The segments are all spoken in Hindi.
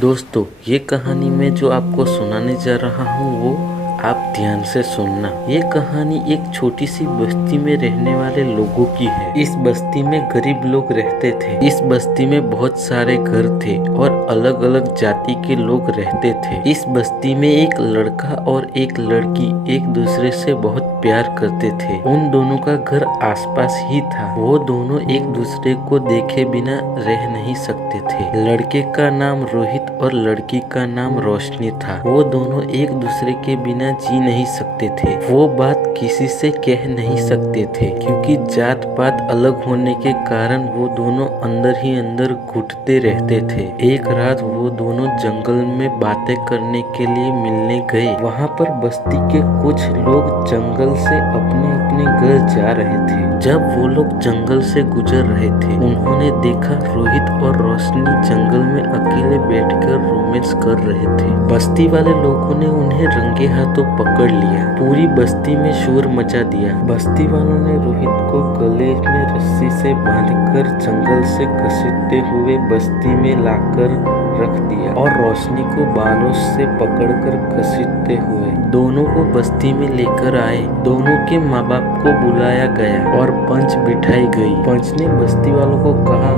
दोस्तों, ये कहानी मैं जो आपको सुनाने जा रहा हूँ वो आप ध्यान से सुनना। ये कहानी एक छोटी सी बस्ती में रहने वाले लोगों की है। इस बस्ती में गरीब लोग रहते थे। इस बस्ती में बहुत सारे घर थे और अलग अलग जाति के लोग रहते थे। इस बस्ती में एक लड़का और एक लड़की एक दूसरे से बहुत प्यार करते थे। उन दोनों का घर आसपास ही था। वो दोनों एक दूसरे को देखे बिना रह नहीं सकते थे। लड़के का नाम रोहित और लड़की का नाम रोशनी था। वो दोनों एक दूसरे के बिना जी नहीं सकते थे। वो बात किसी से कह नहीं सकते थे क्योंकि जात पात अलग होने के कारण वो दोनों अंदर ही अंदर घुटते रहते थे। एक रात वो दोनों जंगल में बातें करने के लिए मिलने गए। वहाँ पर बस्ती के कुछ लोग जंगल से अपने अपने घर जा रहे थे। जब वो लोग जंगल से गुजर रहे थे, उन्होंने देखा रोहित और रोशनी जंगल में अकेले बैठकर रोमांस कर रहे थे। बस्ती वाले लोगों ने उन्हें रंगे हाथों पकड़ लिया। पूरी बस्ती में शोर मचा दिया। बस्ती वालों ने रोहित को गले में रस्सी से बांधकर जंगल से घसीटते हुए बस्ती में लाकर रख दिया और रोशनी को बालों से पकड़कर घसीटते हुए दोनों को बस्ती में लेकर आए। दोनों के माँ बाप को बुलाया गया और पंच बिठाई गई। पंच ने बस्ती वालों को कहा,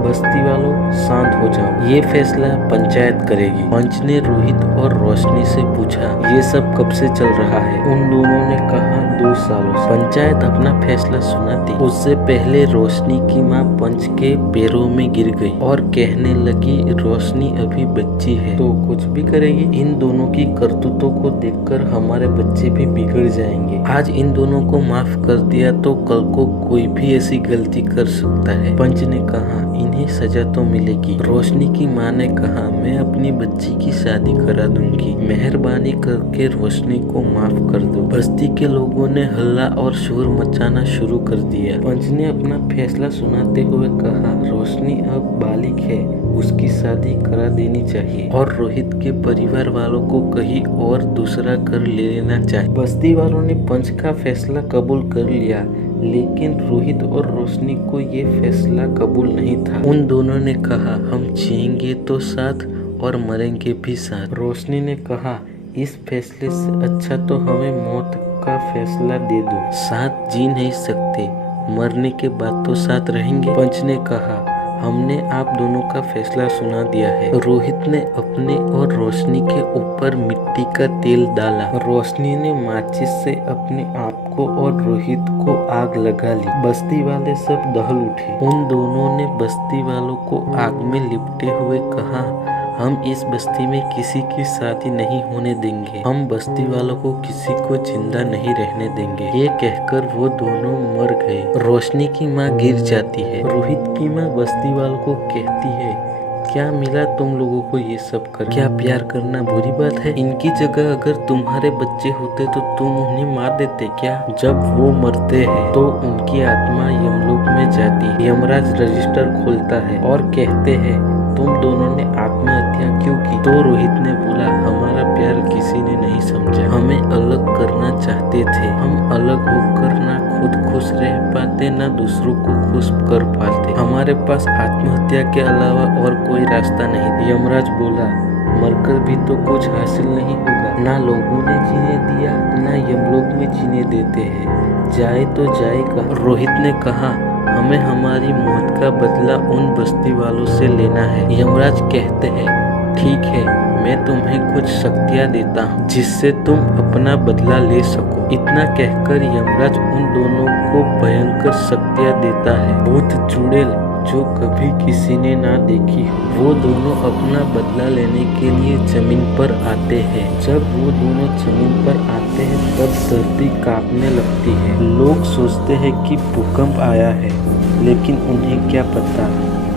बस्ती वालों शांत हो जाओ, ये फैसला पंचायत करेगी। पंच ने रोहित और रोशनी से पूछा, ये सब कब से चल रहा है? उन दोनों ने कहा, 2 सालों से। पंचायत अपना फैसला सुनाती उससे पहले रोशनी की माँ पंच के पैरों में गिर गई और कहने लगी, रोशनी अभी बच्ची है तो कुछ भी करेगी। इन दोनों की करतूतों को देखकर हमारे बच्चे भी बिगड़ जाएंगे। आज इन दोनों को माफ कर दिया तो कल को कोई भी ऐसी गलती कर सकता है। पंच ने कहा, इन्हें सजा तो मिलेगी। रोशनी की माँ ने कहा, मैं अपनी बच्ची की शादी करा दूंगी, मेहरबानी करके रोशनी को माफ कर दो। बस्ती के लोगों ने हल्ला और शोर मचाना शुरू कर दिया। पंच ने अपना फैसला सुनाते हुए कहा, रोशनी अब बालिग है, उसकी शादी करा देनी चाहिए और रोहित के परिवार वालों को कहीं और दूसरा घर ले लेना चाहिए। बस्ती वालों ने पंच का फैसला कबूल कर लिया, लेकिन रोहित और रोशनी को ये फैसला कबूल नहीं था। उन दोनों ने कहा, हम जिएंगे तो साथ और मरेंगे भी साथ। रोशनी ने कहा, इस फैसले से अच्छा तो हमें मौत का फैसला दे दो। साथ जी नहीं सकते, मरने के बाद तो साथ रहेंगे। पंच ने कहा, हमने आप दोनों का फैसला सुना दिया है। रोहित ने अपने और रोशनी के ऊपर मिट्टी का तेल डाला। रोशनी ने माचिस से अपने आप को और रोहित को आग लगा ली। बस्ती वाले सब दहल उठे। उन दोनों ने बस्ती वालों को आग में लिपटे हुए कहा, हम इस बस्ती में किसी की शादी नहीं होने देंगे। हम बस्ती वालों को किसी को जिंदा नहीं रहने देंगे। ये कहकर वो दोनों मर गए। रोशनी की माँ गिर जाती है। रोहित की माँ बस्ती वालों को कहती है, क्या मिला तुम लोगों को ये सब कर? क्या प्यार करना बुरी बात है? इनकी जगह अगर तुम्हारे बच्चे होते तो तुम उन्हें मार देते क्या? जब वो मरते हैं तो उनकी आत्मा यमलोक में जाती है। यमराज रजिस्टर खोलता है और कहते हैं, तुम दोनों ने आत्महत्या क्यों की? तो रोहित ने बोला, हमारा प्यार किसी ने नहीं समझा, हमें अलग करना चाहते थे। हम अलग होकर ना खुद खुश रह पाते ना दूसरों को खुश कर पाते। हमारे पास आत्महत्या के अलावा और कोई रास्ता नहीं। यमराज बोला, मरकर भी तो कुछ हासिल नहीं होगा। ना लोगों ने जीने दिया ना यमलोक में जीने देते हैं, जाए तो जाए कहाँ? रोहित ने कहा, हमें हमारी मौत का बदला उन बस्ती वालों से लेना है। यमराज कहते हैं, ठीक है, मैं तुम्हें कुछ शक्तियाँ देता हूँ जिससे तुम अपना बदला ले सको। इतना कहकर यमराज उन दोनों को भयंकर शक्तियाँ देता है, भूत चुड़ैल जो कभी किसी ने ना देखी हो। वो दोनों अपना बदला लेने के लिए जमीन पर आते हैं। जब वो दोनों जमीन पर आते हैं तब धरती कांपने लगती है। लोग सोचते हैं कि भूकंप आया है, लेकिन उन्हें क्या पता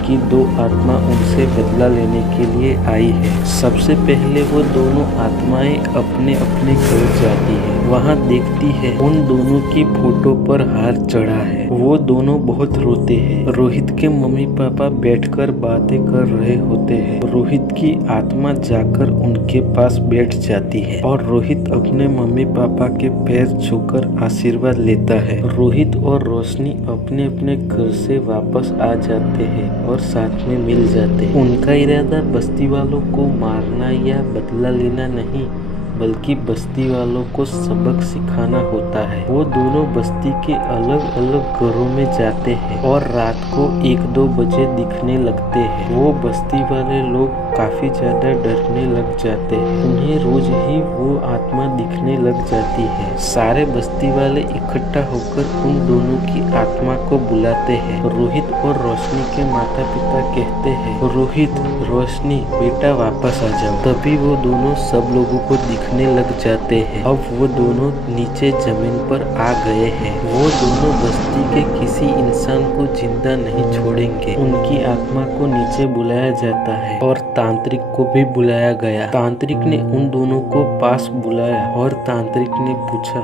कि 2 आत्मा उनसे बदला लेने के लिए आई है। सबसे पहले वो दोनों आत्माएं अपने अपने घर जाती है। वहाँ देखती है उन दोनों की फोटो पर हार चढ़ा है। वो दोनों बहुत रोते हैं। रोहित के मम्मी पापा बैठकर बातें कर रहे होते हैं। रोहित की आत्मा जाकर उनके पास बैठ जाती है और रोहित अपने मम्मी पापा के पैर छूकर आशीर्वाद लेता है। रोहित और रोशनी अपने अपने घर से वापस आ जाते हैं और साथ में मिल जाते हैं। उनका इरादा बस्ती वालों को मारना या बदला लेना नहीं, बल्कि बस्ती वालों को सबक सिखाना होता है। वो दोनों बस्ती के अलग अलग घरों में जाते हैं और रात को 1-2 बजे दिखने लगते हैं। वो बस्ती वाले लोग काफी ज्यादा डरने लग जाते हैं। उन्हें रोज ही वो आत्मा दिखने लग जाती है। सारे बस्ती वाले इकट्ठा होकर उन दोनों की आत्मा को बुलाते हैं। रोहित और रोशनी के माता पिता कहते हैं, रोहित, रोशनी, बेटा वापस आ जाओ। तभी वो दोनों सब लोगों को दिखने लग जाते हैं। अब वो दोनों नीचे जमीन पर आ गए हैं। वो दोनों बस्ती के किसी इंसान को जिंदा नहीं छोड़ेंगे। उनकी आत्मा को नीचे बुलाया जाता है और तांत्रिक को भी बुलाया गया। तांत्रिक ने उन दोनों को पास बुलाया और तांत्रिक ने पूछा,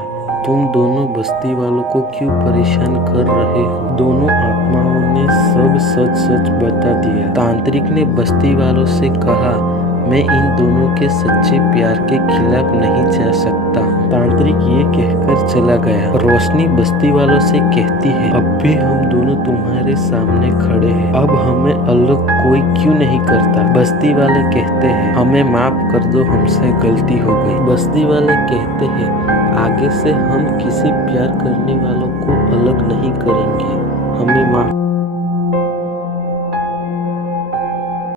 तुम दोनों बस्ती वालों को क्यों परेशान कर रहे हो? दोनों आत्माओं ने सब सच सच बता दिया। तांत्रिक ने बस्ती वालों से कहा, मैं इन दोनों के सच्चे प्यार के खिलाफ नहीं जा सकता हूँ। तांत्रिक ये कहकर चला गया। रोशनी बस्ती वालों से कहती है, अब भी हम दोनों तुम्हारे सामने खड़े हैं। अब हमें अलग कोई क्यों नहीं करता? बस्ती वाले कहते हैं, हमें माफ कर दो, हमसे गलती हो गई। बस्ती वाले कहते हैं, आगे से हम किसी प्यार करने वालों को अलग नहीं करेंगे, हमें माफ